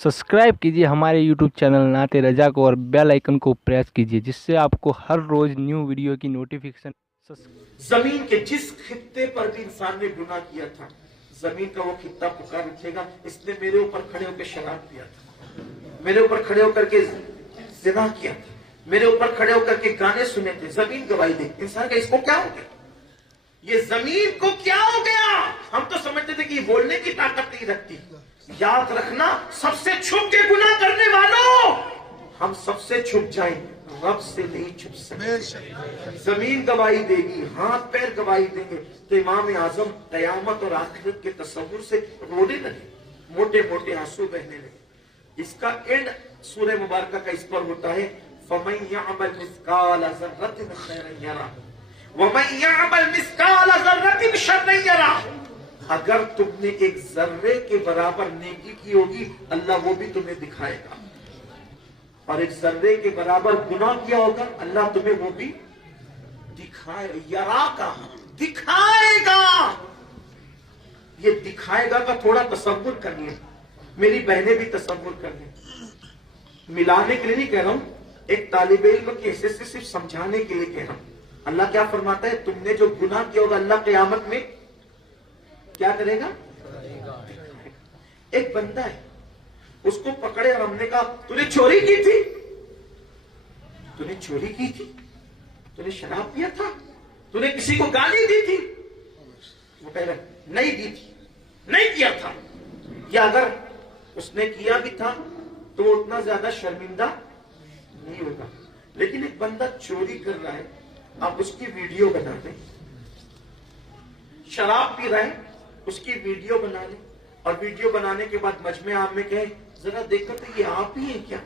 Subscribe कीजिए हमारे YouTube channel नाते रजा को और बेल आइकन को प्रेस कीजिए जिससे आपको हर रोज न्यू वीडियो की नोटिफिकेशन। जमीन के जिस खित्ते पर भी इंसान ने गुनाह किया था, जमीन का वो खित्ता पुकार उठेगा, इसने मेरे ऊपर खड़े होकर शराब पिया था, मेरे ऊपर खड़े होकर के जिना किया था, मेरे ऊपर खड़े होकर के गाने सुने थे। जमीन गवाही दे। इंसान का इसको क्या हो गया? ये जमीन को क्या हो गया? हम तो समझते थे कि बोलने की ताकत नहीं रखती। याद रखना, सबसे छुप के गुनाह करने वालों, हम सबसे छुप जाएं, रब से नहीं छुप सकते। जमीन गवाही देगी, हाथ पैर गवाही देंगे। तो इमाम आजम कयामत और आखिरत के तस्वुर से रोने लगे, मोटे मोटे आंसू बहने लगे। इसका एंड सूरह मुबारक का इस पर होता है, फमन यअमल मिस्काल ज़र्रतिन खैरन यरा वमन यअमल मिस्काल ज़र्रतिन शर्रन यरा। अगर तुमने एक जर्रे के बराबर नेकी की होगी, अल्लाह वो भी तुम्हें दिखाएगा, और एक जर्रे के बराबर गुनाह किया होगा, अल्लाह तुम्हें वो भी दिखाएगा। ये दिखाएगा का थोड़ा तसव्वुर करिए, मेरी बहनें भी तसव्वुर कर लें। मिलाने के लिए नहीं कह रहा हूं, एक तालिबे इल्म की हैसियत से सिर्फ समझाने के लिए कह रहा हूं। अल्लाह क्या फरमाता है, तुमने जो गुनाह किया होगा, अल्लाह क़यामत में क्या करेगा? एक बंदा है, उसको पकड़े और हमने कहा तूने चोरी की थी, तूने चोरी की थी, तूने शराब पिया था, तूने किसी को गाली दी थी। वो कह रहा नहीं दी थी, नहीं किया था। या अगर उसने किया भी था तो उतना ज्यादा शर्मिंदा नहीं होगा। लेकिन एक बंदा चोरी कर रहा है, आप उसकी वीडियो बना दें, शराब पी रहा है, उसकी वीडियो बना लें, और वीडियो बनाने के बाद मजमे आम में कहे जरा देखो तो ये आप ही है क्या,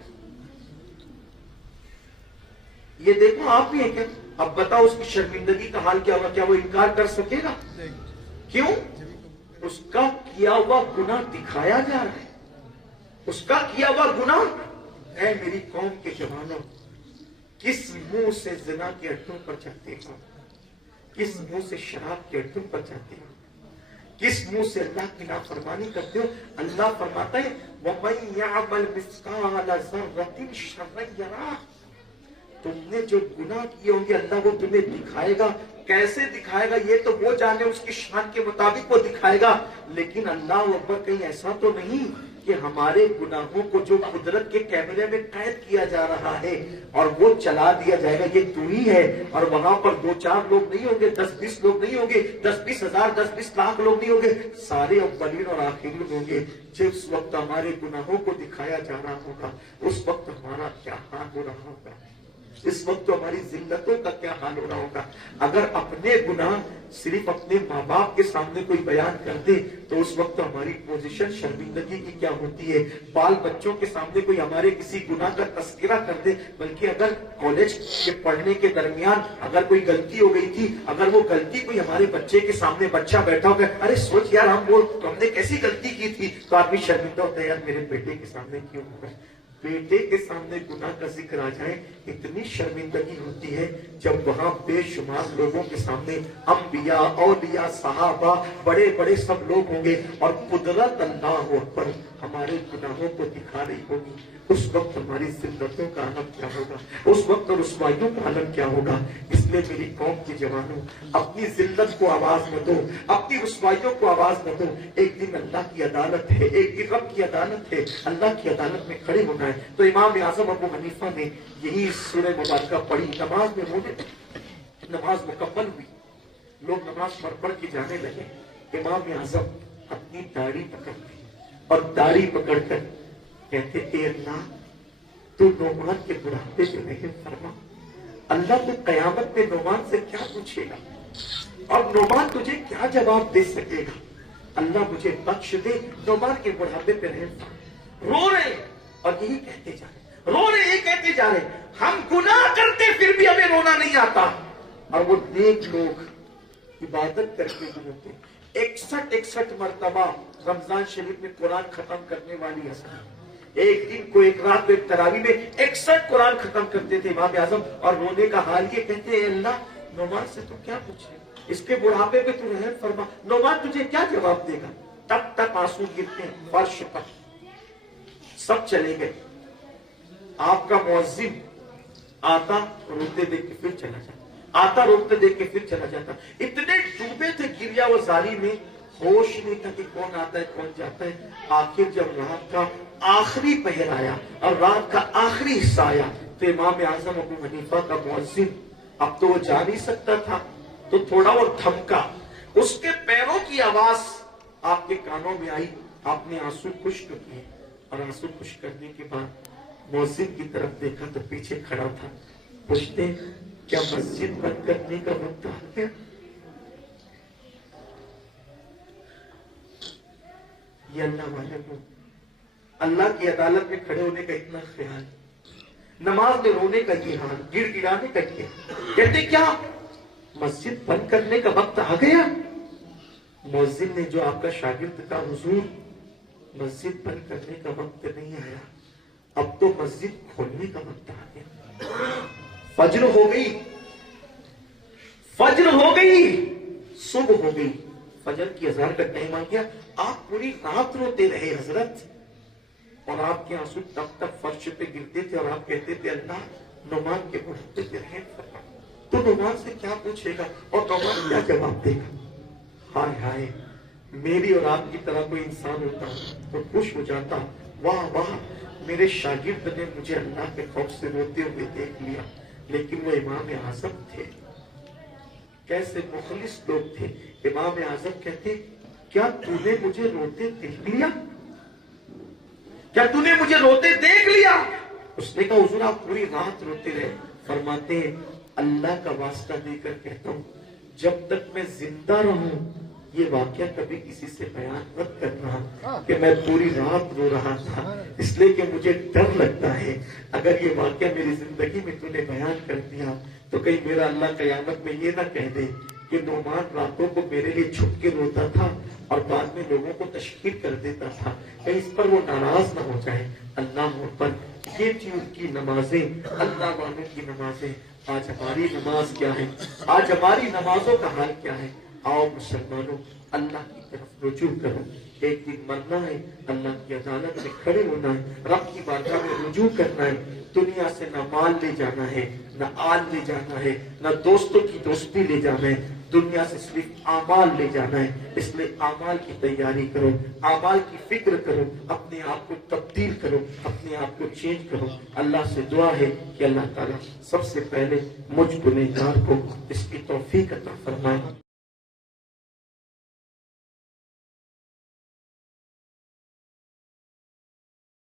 ये देखो आप ही है क्या। अब बताओ उसकी शर्मिंदगी का हाल क्या होगा? क्या वो इनकार कर सकेगा? क्यों? उसका किया हुआ गुनाह दिखाया जा रहा है, उसका किया हुआ गुनाह। ऐ मेरी कौम के जवानों, किस मुंह से जिना के अड्डों पर जाते हो, किस मुंह से शराब के अड्डों पर जाते हो, किस मुंह से अल्लाह की नाफरमानी करते हो? अल्लाह फरमाता है वमन यअमल मिस्काल ज़र्रतिन शर्रन यरा। तुमने जो गुनाह किए होंगे, अल्लाह वो तुम्हें दिखाएगा। कैसे दिखाएगा ये तो वो जाने, उसकी शान के मुताबिक वो दिखाएगा। लेकिन अल्लाह अकबर, कहीं ऐसा तो नहीं कि हमारे गुनाहों को जो कुदरत के कैमरे में कैद किया जा रहा है और वो चला दिया जाएगा, ये तू ही है, और वहां पर 2-4 लोग नहीं होंगे, 10-20 लोग नहीं होंगे, 10-20 हजार, 10-20 लाख लोग नहीं होंगे, सारे अव्वलीन और आखिरीन होंगे। जिस वक्त हमारे गुनाहों को दिखाया जा रहा होगा, उस वक्त हमारा क्या हाल हो रहा होगा, इस वक्त तो हमारी जिल्लतों का क्या हाल हो रहा होगा। अगर अपने गुनाह सिर्फ अपने माँ बाप के सामने कोई बयान कर दे तो उस वक्त तो हमारी पोजीशन शर्मिंदगी की क्या होती है। बाल बच्चों के सामने कोई हमारे किसी गुनाह का तस्करा कर दे, बल्कि अगर कॉलेज के पढ़ने के दरमियान अगर कोई गलती हो गई थी, अगर वो गलती कोई हमारे बच्चे के सामने, बच्चा बैठा होगा, अरे सोच यार हमने कैसी गलती की थी, तो आदमी शर्मिंदा होता है, यार मेरे बेटे के सामने क्यों होगा। बेटे के सामने गुनाह का जिक्र आ जाए, इतनी शर्मिंदगी होती है जब वहां बेशुमार लोगों के सामने अंबिया, औलिया, सहाबा, बड़े बड़े सब लोग होंगे और कुदरत अल्लाह पर हमारे गुनाहों को दिखा रही होगी। उस वक्त हमारी जिल्लतों का आलम क्या होगा, उस वक्त रुसवाइयों का आलम क्या होगा। इसलिए मेरी कौम के जवानों, अपनी जिल्लत को आवाज न दो, अपनी रुसवाइयों को आवाज न दो। एक दिन अल्लाह की अदालत है, एक दिन रब की अदालत है, अल्लाह की अदालत में खड़े होना है। तो इमाम आजम अबू हनीफा ने यही सूरह मुबारक पढ़ी, नमाज में रोने, नमाज मुकम्मल हुई, लोग नमाज पढ़ के जाने लगे। इमाम आजम अपनी दाढ़ी पकड़ते और दाढ़ी पकड़कर कहते, ए अल्लाह तू नोमान के बुढ़ापे पे रहम फरमा। अल्लाह तू कयामत में नोमान से क्या पूछेगा और नोमान तुझे क्या जवाब दे सकेगा। अल्लाह मुझे बख्श दे, नोमान के बुढ़ापे पे रहम फरमा। रो रहे और यही कहते जा रहे, रो रहे यही कहते जा रहे, हम गुनाह करते फिर भी हमें रोना नहीं आता। और वो नेक लोग इबादत करके गुजरते। 61 मरतबा रमजान शरीफ में कुरान खत्म करने वाली हसन, एक दिन को, एक रात को, एक तरावी में 61 कुरान खत्म करते थे इमाम आजम। और रोने का हाल ये कहते हैं, अल्लाह नोमान से तू क्या पूछे, इसके बुढ़ापे पे तू रहम फरमा, नोमान तुझे क्या जवाब देगा। तब तक आंसू गिरते हैं फर्श पर, सब चले गए। आपका मुअज्जिन आता, रोते देख के फिर चला जाता, आता रोते देख के फिर चला जाता। इतने डूबे थे गिरिया व जारी में, होश नहीं था कि कौन आता है कौन जाता है। आखिर जब रात का आखिरी पहर आया और रात का आखिरी हिस्सा आया, तो इमाम आजम अबू हनीफा का मुअज्जिन, अब तो वो जा नहीं सकता था, तो थोड़ा वो थमका। उसके पैरों की आवाज आपके कानों में आई, आपने आंसू खुश्क किए, और आंसू खुश्क करने के बाद मुअज्जिन की तरफ देखा तो पीछे खड़ा था। पूछते, क्या मस्जिद बंद करने का वक्त आ गया? ये अल्लाह वाले को अल्लाह की अदालत में खड़े होने का इतना ख्याल, नमाज में रोने का ये हाल, गिड़गिड़ाने का ये, कहते क्या मस्जिद बंद करने का वक्त आ गया? मुअज्जिन ने जो आपका शागिर्द का, हुजूर मस्जिद बंद करने का वक्त नहीं आया, अब तो मस्जिद खोलने का वक्त आ गया। फज्र हो गई, फज्र हो गई, सुबह हो गई, फजर की अज़ान का टाइम आ गया। आप पूरी रात रोते रहे हजरत, और आपके आंसू तब तक फर्श पे गिरते थे, और आप कहते थे अल्लाह नुमान के बुढ़ापे पे रहम फरमा। तो नुमान से क्या पूछेगा और नुमान क्या जवाब देगा? हाय हाय, मेरी और आपकी तरह कोई इंसान होता तो खुश हो जाता, वाह वाह मेरे शागिर्द ने मुझे अल्लाह के खौफ से रोते हुए देख लिया। लेकिन वो इमाम आजम थे, कैसे मुखलिस लोग थे। इमाम आजम कहते, क्या तूने मुझे रोते देख लिया? क्या तूने मुझे रोते देख लिया? उसने कहा हुजूर आप पूरी रात रोते रहे। फरमाते हैं, अल्लाह का वास्ता देकर कहता हूं, जब तक मैं जिंदा रहूं ये वाकया कभी किसी से बयान मत करना कि मैं पूरी रात रो रहा था, इसलिए कि मुझे डर लगता है अगर ये वाकया मेरी जिंदगी में तूने बयान कर दिया तो कहीं मेरा अल्लाह कयामत में ये ना कह दे कि नुमान रातों को मेरे लिए छुप के रोता था और बाद में लोगों को तशहीर कर देता था, कहीं इस पर वो नाराज ना हो जाए। अल्लाह पर ये थी उनकी नमाजें, अल्लाह वालों की नमाजें। आज हमारी नमाज क्या है? आज हमारी नमाजों का हाल क्या है? आओ मुसलमानों, अल्लाह की तरफ रुजू करो। एक दिन मरना है, अल्लाह की अदालत में खड़े होना है, रब की बारगाह में रुजू करना है। दुनिया से न माल ले जाना है, न आल ले जाना है, न दोस्तों की दोस्ती ले जाना है, दुनिया से सिर्फ आमाल ले जाना है। इसलिए आमाल की तैयारी करो, आमाल की फिक्र करो, अपने आप को तब्दील करो, अपने आप को चेंज करो। अल्लाह से दुआ है कि अल्लाह ताला सबसे पहले मुझ गुनहगार को इसकी तौफीक अता फरमाए।